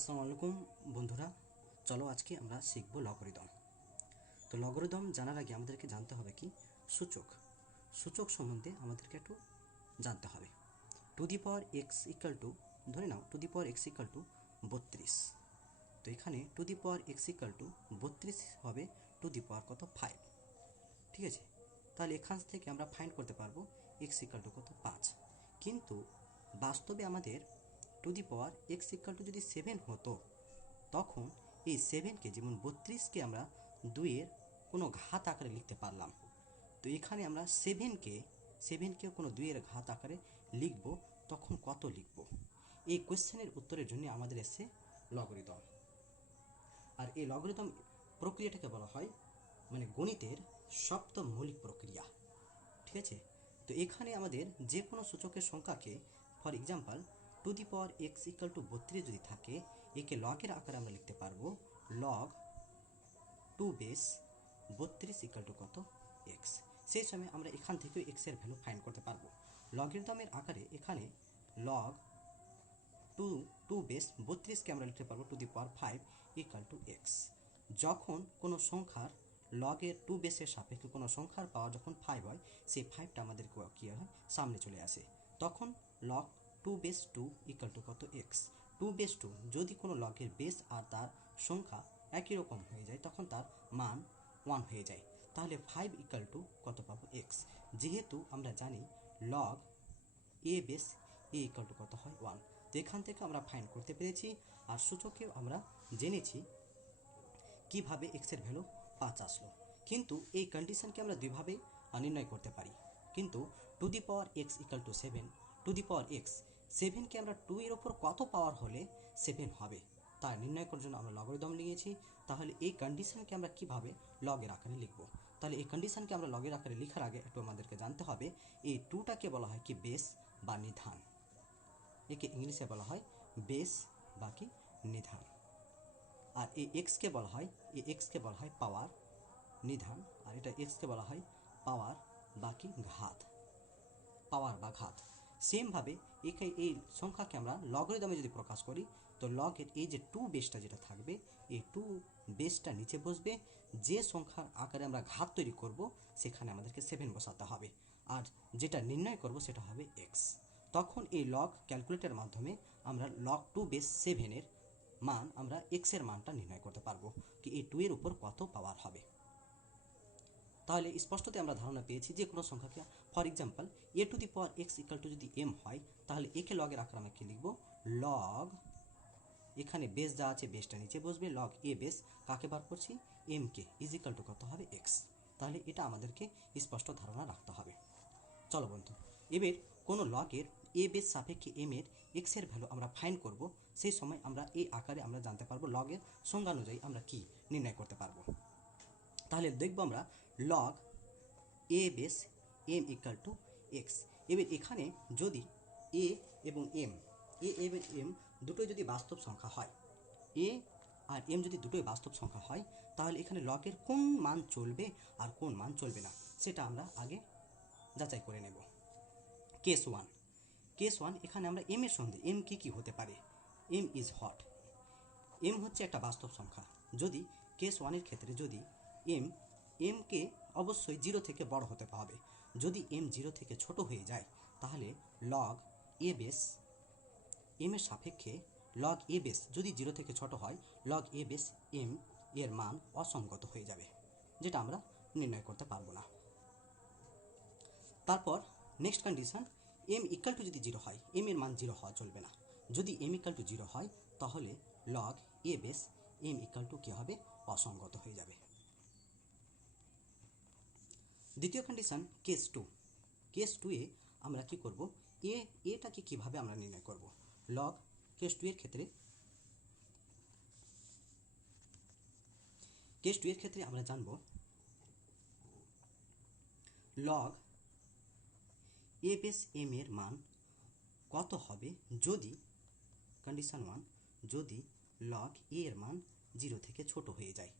আসসালামু আলাইকুম বন্ধুরা, চলো আজকে আমরা শিখব লগারিদম। তো লগারিদম জানার আগে আমাদেরকে জানতে হবে কি সূচক। সূচক সম্বন্ধে আমাদেরকে একটু জানতে হবে। Two the power x equal to, ধরে নাও two the power x equal to 32। তো এখানে two the power x equal to 32 হবে টু দি পাওয়ার কত 5। ঠিক আছে, তাহলে এখান থেকে আমরা ফাইন্ড করতে পারবো এক্স ইকাল টু কত 5। কিন্তু বাস্তবে আমাদের two the power x equal to যদি 7 হতো, তখন এই 7কে যেমন 32কে আমরা 2-এর কোনো ঘাত আকারে লিখতে পারলাম। তো এখানে আমরা 7কে কোনো 2-এর ঘাত আকারে লিখব, তখন কত লিখব? এই কোয়েশ্চেনের উত্তরের জন্য আমাদের এসে লগারিদম। আর এই লগারিদম প্রক্রিয়াটাকে বলা হয় মানে গণিতের সপ্তম মৌলিক প্রক্রিয়া। ঠিক আছে, তো এখানে আমাদের যে কোনো সূচকের সংখ্যাকে, for example two the power x equal to 32 যদি থাকে, একে লগের আকারে আমরা লিখতে পারবো লগ 2 বেস 32 ইকাল টু কত এক্স। সেই সময় আমরা এখান থেকে এক্সের ভ্যালু ফাইন্ড করতে পারবো। লগারিদমের আকারে এখানে লগ টু বেস 32কে আমরা লিখতে পারবো two the power 5 equal to x. যখন কোনো সংখ্যার লগের 2 বেসের সাপেক্ষে কোনো সংখ্যার পাওয়ার যখন 5 হয়, সেই 5টা আমাদের কী হয় সামনে চলে আসে, তখন লগ 2 বেস 2 ইকাল টু কত এক্স। 2 বেস 2 যদি কোনো লগের বেস আর তার সংখ্যা একই রকম হয়ে যায়, তখন তার মান 1 হয়ে যায়। তাহলে 5 ইকাল টু কত পাবো এক্স। যেহেতু আমরা জানি log a base A equal to কত হয় 1, তো এখান থেকে আমরা ফাইন্ড করতে পেরেছি। আর সূচকেও আমরা জেনেছি কিভাবে এক্সের ভ্যালু 5 আসলো। কিন্তু এই কন্ডিশনকে আমরা দুইভাবে নির্ণয় করতে পারি। কিন্তু two the power x equal to 7, two the power x 7কে আমরা 2 এর ওপর কত পাওয়ার হলে 7 হবে তা নির্ণয় করার জন্য আমরা লগারিদম নিয়েছি। তাহলে এই কন্ডিশনকে আমরা কিভাবে লগের আকারে লিখব? তাহলে এই কন্ডিশনকে আমরা লগের আকারে লেখার আগে একটু আমাদেরকে জানতে হবে এই 2টাকে বলা হয় কি বেস বা নিধান। একে ইংলিশে বলা হয় বেস বা কি নিধান। আর এই এক্সকে বলা হয় পাওয়ার নিধান, আর এটা এক্সকে বলা হয় পাওয়ার বা কি ঘাত, পাওয়ার বা ঘাত। সেমভাবে এই সংখ্যাকে আমরা লগারিদমে যদি প্রকাশ করি, তো লগের এই যে 2 বেসটা যেটা থাকবে, এই 2 বেসটা নিচে বসবে। যে সংখ্যার আকারে আমরা ঘাত তৈরি করব, সেখানে আমাদেরকে 7 বসাতে হবে। আর যেটা নির্ণয় করব সেটা হবে এক্স। তখন এই লগ ক্যালকুলেটরের মাধ্যমে আমরা লগ 2 বেস 7-এর মান, আমরা এক্সের মানটা নির্ণয় করতে পারবো কি এই 2 এর উপর কত পাওয়ার হবে। তাহলে স্পষ্টতে আমরা ধারণা পেয়েছি যে কোনো সংখ্যাকে, for example A two the power x equal to যদি এম হয়, তাহলে একে লগের আকারে আমরা কি লিখব লগ, এখানে বেস যা আছে বেসটা নিচে বসবে, লগ এ বেস কাকে বার করছি এম কে, ইজ ইকাল টু কত হবে এক্স। তাহলে এটা আমাদেরকে স্পষ্ট ধারণা রাখতে হবে। চলো বন্ধু, এবার কোনো লগের এ বেস সাপেক্ষে এম এর এক্স এর ভ্যালু আমরা ফাইন্ড করব। সেই সময় আমরা এই আকারে আমরা জানতে পারবো লগের সংজ্ঞা অনুযায়ী আমরা কি নির্ণয় করতে পারবো। তাহলে দেখবো আমরা log a base M equal to x. এবার এখানে যদি এ এবং এম দুটোই যদি বাস্তব সংখ্যা হয়, এ আর এম যদি দুটোই বাস্তব সংখ্যা হয়, তাহলে এখানে লগের কোন মান চলবে আর কোন মান চলবে না সেটা আমরা আগে যাচাই করে নেব। কেস ওয়ান এখানে আমরা এম এর সন্ধে এম কি হতে পারে, এম ইজ হট। এম হচ্ছে একটা বাস্তব সংখ্যা। যদি কেস ওয়ানের ক্ষেত্রে যদি এমকে অবশ্যই 0 থেকে বড় হতে হবে। যদি এম 0 থেকে ছোট হয়ে যায়, তাহলে লগ এ বেস এম এর সাপেক্ষে লগ এ বেস যদি 0 থেকে ছোট হয়, লগ এ বেস এম এর মান অসঙ্গত হয়ে যাবে, যেটা আমরা নির্ণয় করতে পারবো না। তারপর next condition, M equal to যদি 0 হয়, এম এর মান 0 হওয়া চলবে না। যদি এম ইকাল টু 0 হয়, তাহলে log a base M equal to কী হবে অসঙ্গত হয়ে যাবে। দ্বিতীয় কন্ডিশন কেস টু এ আমরা কি করব, এটাকে কিভাবে আমরা নির্ণয় করব। লগ কেস টু এর ক্ষেত্রে আমরা জানব লগ এ বেস এম এর মান কত হবে যদি, কন্ডিশন 1, যদি লগ এ এর মান 0 থেকে ছোট হয়ে যায়।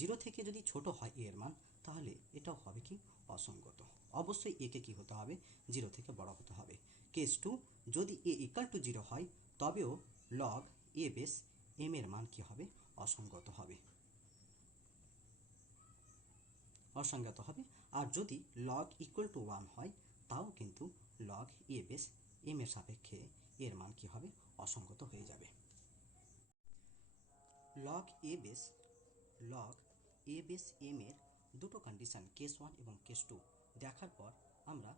0 থেকে যদি ছোট হয় এ এর মান, তাহলে এটাও হবে কি অসঙ্গত। অবশ্যই একে কি হতে হবে 0 থেকে বড় হতে হবে। কেস 2, যদি এ ইকাল টু 0 হয়, তবেও লগ এ বেস এম এর মান কি হবে, অসঙ্গত হবে, অসঙ্গত হবে। আর যদি লগ ইকুয়াল টু 1 হয় তাও কিন্তু লগ এ বেস এম এর সাপেক্ষে এর মান কি হবে, অসঙ্গত হয়ে যাবে। লগ এ বেস এম এর দুটো কন্ডিশন কেস 1 এবং কেস 2 দেখার পর আমরা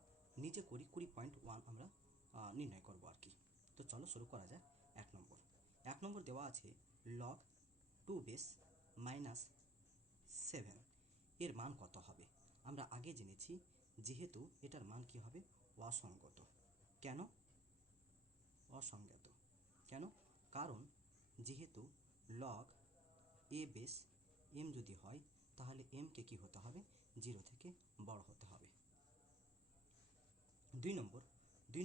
নিজে করি 20.1 আমরা নির্ণয় করব আর কি। তো চলো শুরু করা যাক। এক নম্বর দেওয়া আছে লগ 2 বেস মাইনাস 7 এর মান কত হবে। আমরা আগে জেনেছি যেহেতু এটার মান কি হবে, অসঙ্গত। কেন অসঙ্গত? কেন? কারণ যেহেতু লগ এ বেস এম যদি হয় তাহলে এমকে কি হতে হবে, 0 থেকে বড় হতে হবে। দুই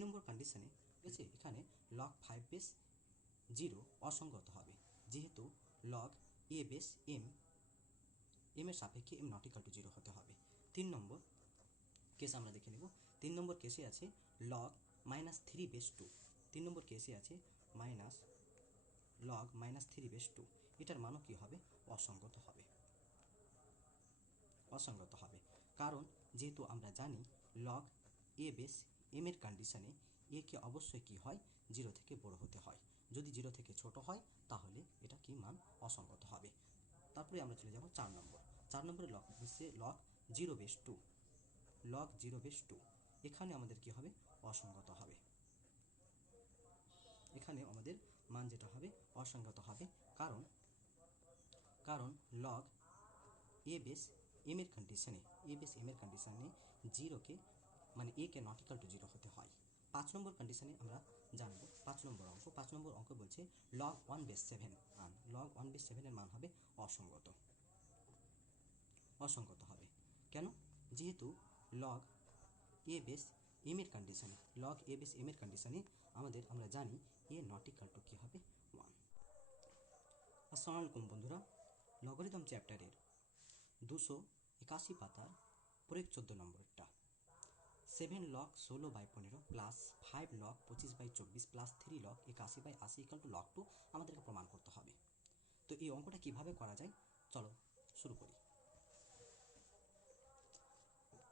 নম্বর কন্ডিশনে আছে এখানে লগ 5 বেস 0 অসঙ্গত হবে, যেহেতু লগ এ বেস এম এর সাপেক্ষে এম নট ইকুয়াল টু 0 হতে হবে। 3 নম্বর কেস আমরা দেখে নেব। 3 নম্বর কেসে আছে লগ -3 বেস 2। 3 নম্বর কেসে আছে লগ -3 বেস 2, এটার মানও কি হবে, অসঙ্গত হবে। অসঙ্গত হবে কারণ যেহেতু আমরা জানি লগ এ বেস এম এর কন্ডিশনে এ কে অবশ্যই কি হয়, 0 থেকে বড় হতে হয়। যদি 0 থেকে ছোট হয় তাহলে এটা কি মান, অসঙ্গত হবে। তারপরে আমরা চলে যাব 4 নম্বরে লগ 0 বেস 2। লগ 0 বেস 2 এখানে আমাদের কি হবে, অসঙ্গত হবে। এখানে আমাদের মান যেটা হবে, অসঙ্গত হবে। কারণ লগ এ বেস এম এর কন্ডিশনে 0কে মানে এ কে নট ইকুয়াল টু 0 হতে হয়। 5 নম্বর কন্ডিশনে আমরা জানবো 5 নম্বর অঙ্ক বলছে লগ 1 বেস 7 মান। লগ 1 বেস 7 এর মান হবে অসঙ্গত হবে। কেন? যেহেতু লগ এ বেস এম এর কন্ডিশনে আমরা জানি এ নট ইকুয়াল টু কি হবে, 1। আসসালামু আলাইকুম বন্ধুরা, লগারিদম চ্যাপ্টারের 281 পাতার প্রয়োগ 14 নম্বরটা 7 log 16/15 plus 5 log 25/24 plus 3 log 81/80 equal to log 2 আমাদেরকে প্রমাণ করতে হবে। তো এই অঙ্কটা কিভাবে করা যায়, চলো শুরু করি।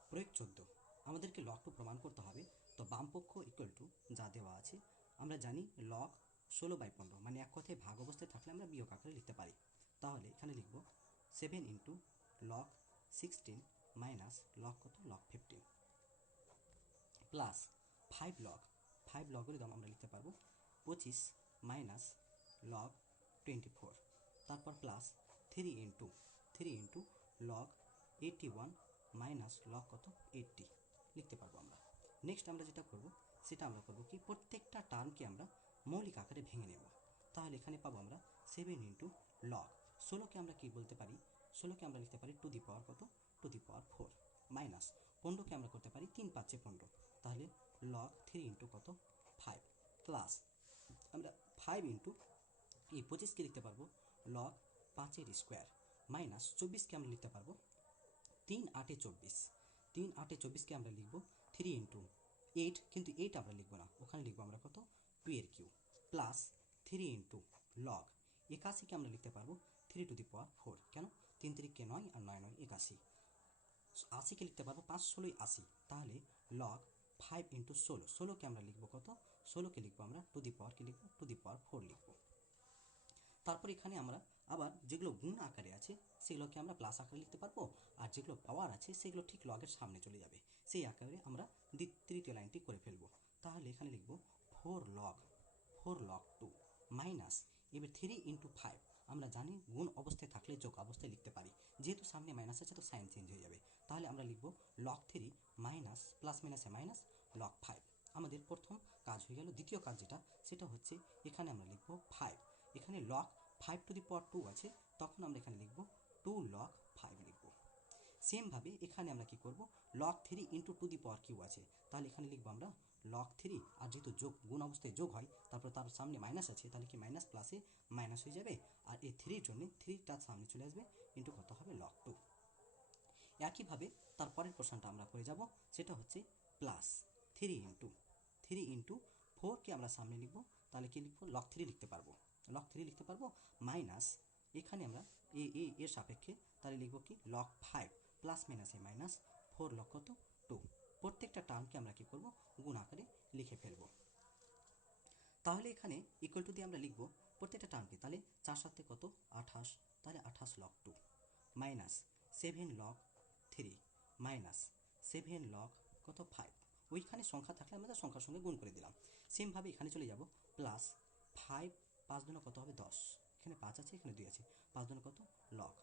প্রয়োগ 14 আমাদেরকে লগ 2 প্রমাণ করতে হবে। তো বামপক্ষ ইকুয়াল টু যা দেওয়া আছে আমরা জানি লগ 16/15 মানে এক কথায় ভাগ অবস্থায় থাকলে আমরা বিয়োগ আকারে লিখতে পারি। তাহলে এখানে লিখব 7 ইন্টু লগ 16 মাইনাস লগ কত, লগ 15 প্লাস 5 লগের দাম আমরা লিখতে পারবো 25 মাইনাস লগ 24, তারপর plus 3 into log 81 minus log কত, 80 লিখতে পারবো আমরা। নেক্সট আমরা যেটা করব সেটা আমরা করব কি, প্রত্যেকটা টার্মকে আমরা মৌলিক আকারে ভেঙে নেব। তাহলে এখানে পাবো আমরা 7 ইন্টু লগ 16কে আমরা কি বলতে পারি, 16কে আমরা লিখতে পারি টু দি পাওয়ার কত, টু দি পাওয়ার 4 মাইনাস 15কে আমরা করতে পারি 3 5 15, তাহলে লগ 3 ইন্টু কত, 5 প্লাস আমরা 5 ইন্টু এই 25কে লিখতে পারবো লগ 5 স্কোয়ার মাইনাস 24কে আমরা লিখতে পারবো 3 8 24, 3 8 24কে আমরা লিখবো 3 ইন্টু 8, কিন্তু 8 আমরা লিখবো না, ওখানে লিখবো আমরা কত, 2 এর কিউ প্লাস 3 ইন্টু লগ 81কে আমরা লিখতে পারবো 3 টু দি পাওয়ার 4। কেন? 3 3কে 9 আর 9 9 81, 80কে লিখতে পারবো 5 16 80, তাহলে লগ 5 ইন্টু 16কে আমরা লিখবো কত, 16কে লিখবো আমরা টু দি পাওয়ার, কি লিখবো, টু দি পাওয়ার 4 লিখবো। তারপর এখানে আমরা আবার যেগুলো গুণ আকারে আছে সেগুলোকে আমরা প্লাস আকারে লিখতে পারবো, আর যেগুলো পাওয়ার আছে সেগুলো ঠিক লগের সামনে চলে যাবে, সেই আকারে আমরা তৃতীয় লাইনটি করে ফেলবো। তাহলে এখানে লিখবো 4 লগ 2 মাইনাস এবার 3 ইন্টু 5, আমরা জানি গুণ অবস্থায় থাকলে যোগ অবস্থায় লিখতে পারি, যেহেতু সামনে মাইনাস আছে তো সাইন চেঞ্জ হয়ে যাবে, তাহলে আমরা লিখবো লগ 3 মাইনাস প্লাস মাইনাসে মাইনাস লগ 5। আমাদের প্রথম কাজ হয়ে গেল। দ্বিতীয় কাজ যেটা সেটা হচ্ছে এখানে আমরা লিখবো 5, এখানে লগ 5 টু দি পাওয়ার 2 আছে, তখন আমরা এখানে লিখবো 2 লগ 5 লিখবো। সেমভাবে এখানে আমরা কি করব, log 3 into to the power Q আছে, তাহলে এখানে লিখবো আমরা লগ 3, আর যেহেতু যোগ গুণ অবস্থায় যোগ হয় তারপর তার সামনে মাইনাস আছে, তাহলে কি মাইনাস প্লাসে মাইনাস হয়ে যাবে, আর এই 3-র জন্য 3টার সামনে চলে আসবে, ইন্টু কত হবে, লগ 2। একইভাবে তারপরের প্রশ্নটা আমরা করে যাব, সেটা হচ্ছে প্লাস 3 ইন্টু 4কে আমরা সামনে লিখবো, তাহলে কি লিখবো, লগ 3 লিখতে পারবো। লগ 3 লিখতে পারবো, মাইনাস এখানে আমরা এর সাপেক্ষে তাহলে লিখব কি লগ 5 প্লাস মাইনাস এ মাইনাস 4 লগ কত 2। প্রত্যেকটা টার্মকে আমরা কি করব গুণ আকারে লিখে ফেলব। তাহলে এখানে ইকুয়াল টু দিয়ে আমরা লিখব প্রত্যেকটা টার্মকে, তাহলে 4 সাথে কত 28, তাহলে 28 log 2 minus 7 log 3 minus 7 log কত 5। ওইখানে সংখ্যা থাকলে আমরা সংখ্যার সঙ্গে গুণ করে দিলাম। সেমভাবে এখানে চলে যাব প্লাস 5 5 দুনো কত হবে 10, এখানে 5 আছে এখানে 2 আছে, 5 দুনো কত লগ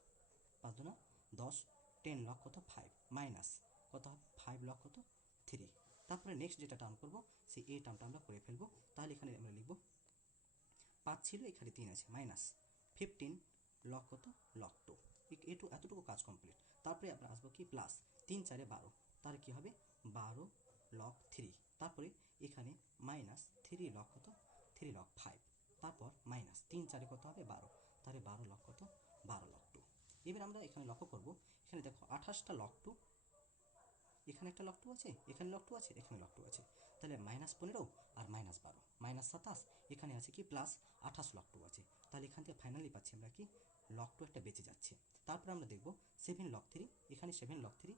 5 দুনো 10, 10 লগ কত 5 মাইনাস কত হবে 5 লগ কত 3। তারপরে নেক্সট যেটা টার্ম করবো সেই এই টার্মটা আমরা করে ফেলবো। তাহলে এখানে আমরা লিখব 5 ছিল এখানে 3 আছে মাইনাস 15 লগ কত লগ 2। এতটুকু কাজ কমপ্লিট। তারপরে আমরা আসবো কি প্লাস 3 4 12, তাহলে কী হবে 12 লগ 3। তারপরে এখানে মাইনাস 3 লগ কত 3 লগ 5, তারপর মাইনাস 3 4 কত হবে 12, তাহলে 12 লগ কত 12 লগ 2। এবার আমরা এখানে লক্ষ্য করব, এখানে দেখো 28টা লগ 2, এখানে একটা লগ 2 আছে, এখানে লগ 2 আছে, এখানে লগ 2 আছে, তাহলে -15 আর -12 -27, এখানে আছে কি প্লাস 28 লগ 2 আছে, তাহলে এখান থেকে ফাইনালি পাচ্ছি আমরা কি লগ 2 একটা বেঁচে যাচ্ছে। তারপর আমরা দেখব 7 লগ 3, এখানে 7 লগ 3,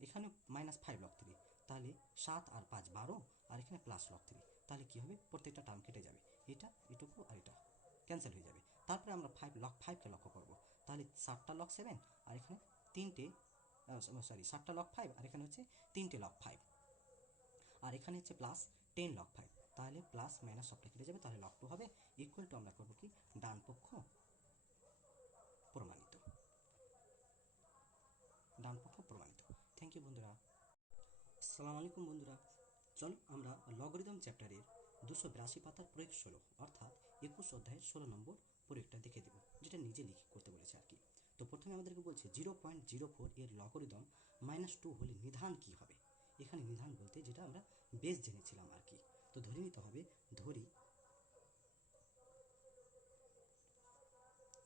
এখানে -5 লগ 3, তাহলে 7 আর 5 12, আর এখানে প্লাস লগ 3, তাহলে কি হবে প্রত্যেকটা টার্ম কেটে যাবে, এটা এটুকু আর এটা ক্যান্সেল হয়ে যাবে। তারপরে আমরা 5 লগ 5কে লক্ষ্য করব, তাহলে 7টা লগ 7 আর এখানে 3টে সরি 7টা লগ 5 আর এখানে হচ্ছে 3টে লগ 5, আর এখানে হচ্ছে প্লাস 10 লগ 5, তাহলে প্লাস মাইনাস সবটা কেটে যাবে, তাহলে লগ 2 হবে। ইকুয়াল টু আমরা করবো কি ডান পক্ষ প্রমাণিত, ডান পক্ষ প্রমাণিত। থ্যাংক ইউ বন্ধুরা। আসসালামু আলাইকুম বন্ধুরা, চলো আমরা লগারিদম চ্যাপ্টারের 282 পাতার প্রয়োগ 16 অর্থাৎ 21 অধ্যায়ের 16 নম্বর প্রয়োগটা দেখে দেবো, যেটা নিজে লিখে করতে বলেছে আর কি। তো প্রথমে আমাদেরকে বলছে 0.04 এর লগারিদম -2 হলে নিধান কি হবে। এখানে নিধান বলতে যেটা আমরা বেস জেনেছিলাম আর কি। তো ধরে নিতে হবে, ধরি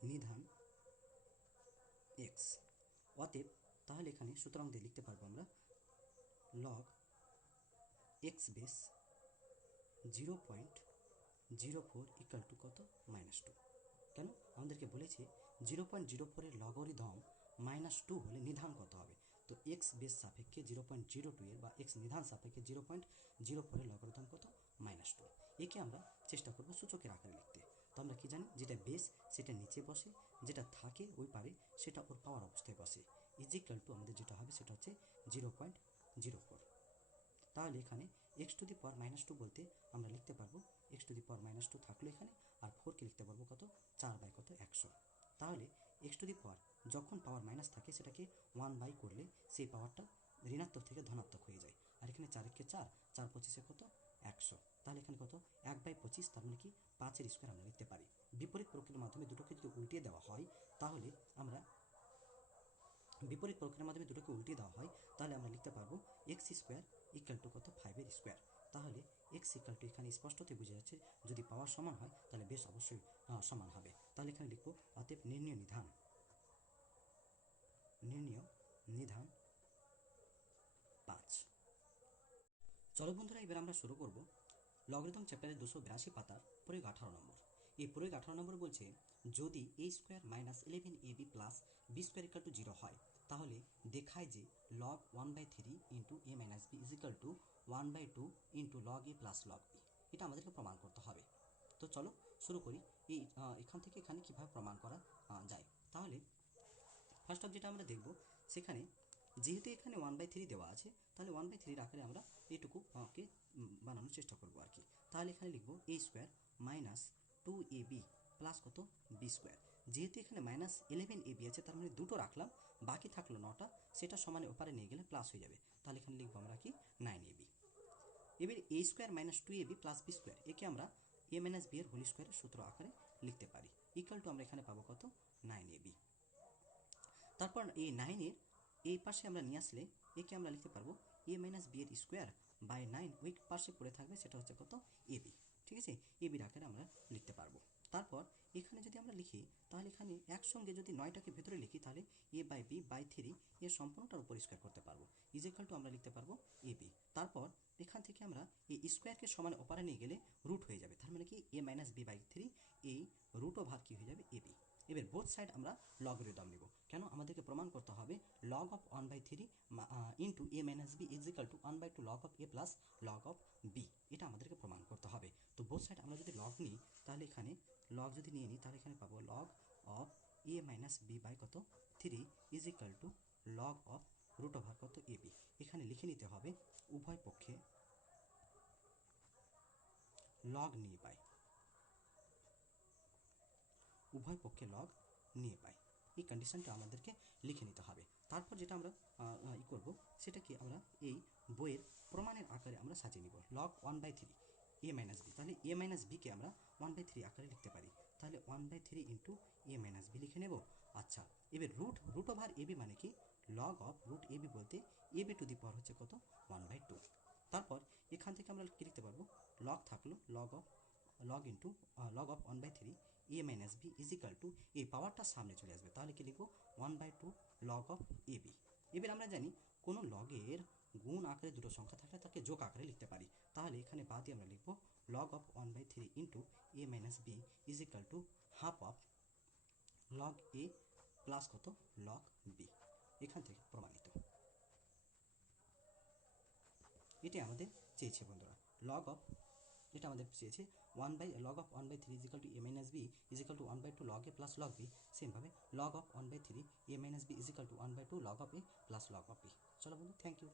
নিধান x, অতএব তাহলে এখানে সুতরাং দিয়ে লিখতে পারবো আমরা log x base 0.04 equal to কত -2। কেন আমাদেরকে বলেছে 0.04 এর লগারিদম -2 হলে নিধান কত হবে। তো x বেস সাপেক্ষে 0.02 এর বা x নিধান সাপেক্ষে 0.04 এর লগারিদম কত -2। একে আমরা চেষ্টা করব সূচকের আকারে লিখতে। তো আমরা কি জানি, যেটা বেস সেটা নিচে বসে, যেটা থাকে ওই পারে সেটা ওর পাওয়ার অবস্থায় বসে, ইজিক্যাল টু আমাদের যেটা হবে সেটা হচ্ছে 0.04। তাহলে এখানে x টু দি পাওয়ার -2 বলতে আমরা লিখতে পারবো x টু দি পাওয়ার -2 থাকলো এখানে, আর 4কে লিখতে পারবো কত 4/100। তাহলে x টু দি পাওয়ার যখন পাওয়ার মাইনাস থাকে সেটাকে 1 করলে সেই পাওয়ারটা ঋণাত্মক থেকে ধনাত্মক হয়ে যায়, আর এখানে 4 × 4 4 25 কত 100, তাহলে এখানে কত 1/25, তার মানে কি 5-এর স্কোয়ার আমরা লিখতে পারি। বিপরীত প্রক্রিয়ার মাধ্যমে দুটোকে যদি উল্টিয়ে দেওয়া হয় তাহলে আমরা তাহলে আমরা লিখতে পারবো x স্কোয়ার ইকুয়াল টু কত 5-এর স্কোয়ার। তাহলে x ইকুয়াল টু এখানে স্পষ্টতই বোঝা যাচ্ছে যদি পাওয়ার সমান হয় তাহলে বেশ অবশ্যই সমান হবে। তাহলে এখানে লিখবো অতএব নির্ণয় নিধান 5। চলো বন্ধুরা, এবার আমরা শুরু করব লগারিদম চ্যাপ্টারের 282 পাতার প্রয়োগ 18 নম্বর। এই প্রয়োগ 18 নম্বর বলছে যদি a square -11ab plus b square equal to 0 হয় তাহলে দেখায় যে log 1/3 into a minus b is equal to 1/2 into log a plus log b. এটা আমাদেরকে প্রমাণ করতে হবে। তো চলো শুরু করি এই এখান থেকে এখানে কীভাবে প্রমাণ করা যায়। তাহলে ফার্স্ট অফ যেটা আমরা দেখব, সেখানে যেহেতু এখানে 1/3 দেওয়া আছে তাহলে 1/3 আকারে আমরা এইটুকু কে বানানোর চেষ্টা করবো আর কি। তাহলে এখানে লিখবো a square minus 2ab plus কত b স্কোয়ার। যেহেতু এখানে -11ab আছে তার মানে দুটো রাখলাম, বাকি থাকলো 9টা, সেটা সমানে ওপারে নিয়ে গেলে প্লাস হয়ে যাবে, তাহলে এখানে লিখবো আমরা কি 9ab। এবার a square minus 2ab plus b square, একে আমরা a মাইনাস b এর হোল স্কোয়ারের সূত্র আকারে লিখতে পারি। ইকুয়াল টু আমরা এখানে পাবো কত 9ab। তারপর এই 9-এর এই পাশে আমরা নিয়ে আসলে একে আমরা লিখতে পারবো a মাইনাস বি এর স্কোয়ার বাই 9, ওই পাশে পড়ে থাকবে সেটা হচ্ছে কত ab। ঠিক আছে, এবির আকারে আমরা লিখতে পারবো। তারপর এখানে যদি আমরা লিখি তাহলে এখানে একসঙ্গে যদি 9টাকে ভেতরে লিখি তাহলে a/b/3 এর সম্পূর্ণটার উপর স্কোয়ার করতে পারবো, ইজ ইকুয়াল টু আমরা লিখতে পারবো ab। তারপর এখান থেকে আমরা এই স্কোয়ারকে সমান ওপারে নিয়ে গেলে রুট হয়ে যাবে, তার মানে কি a - b/3 এই রুট ওভার কী হয়ে যাবে এ বি। এবার বোথ সাইড আমরা লগারিদম নেব, কেন আমাদেরকে প্রমাণ করতে হবে log of 1/3 into a minus b is equal to 1/2 log of a plus log of b, এটা আমাদেরকে প্রমাণ করতে হবে। তো বোথ সাইড আমরা যদি লগ নিই তাহলে এখানে লগ যদি নিয়ে নিই তাহলে এখানে পাবো log of a minus b by কত 3 is equal to log of root over কত এ বি। এখানে লিখে নিতে হবে উভয় পক্ষে লগ নিয়ে পাই, উভয় পক্ষে লগ নিয়ে পাই, এই কন্ডিশনটা আমাদেরকে লিখে নিতে হবে। তারপর যেটা আমরা করব সেটা কি আমরা এই বইয়ের প্রমাণের আকারে আমরা সাজিয়ে নিব লগ 1/3 এ মাইনাস বি, তাহলে এ মাইনাস বিকে আমরা 1/3 আকারে লিখতে পারি, তাহলে 1/3 ইন্টু এ মাইনাস বি লিখে নেব। আচ্ছা, এবার রুট ওভার এ বি মানে কি log of root a b বলতে এ বি টু দি পাওয়ার হচ্ছে কত 1/2। তারপর এখান থেকে আমরা কী লিখতে পারবো লগ থাকলো log into log of 1/3 a minus b is equal to এই পাওয়ারটা সামনে চলে আসবে, তাহলে কি লিখবো 1/2 লগ অফ এ বি। এবার আমরা জানি কোনো লগের গুণ আকারে দুটো সংখ্যা থাকলে তাকে যোগ আকারে লিখতে পারি, তাহলে এখানে বাদে আমরা লিখবো log of 1/3 into a minus b is equal to half of log a plus কত লগ বি। এখান থেকে প্রমাণিত, এটি আমাদের চেয়েছে বন্ধুরা লগ অফ, এটা আমাদের চেয়েছে log of 1/3 is equal to a minus b is equal to 1/2 log a plus log b, সেমভাবে log of 1/3 a minus b is equal to 1/2 log of a plus log of b. চলো বন্ধু, thank you.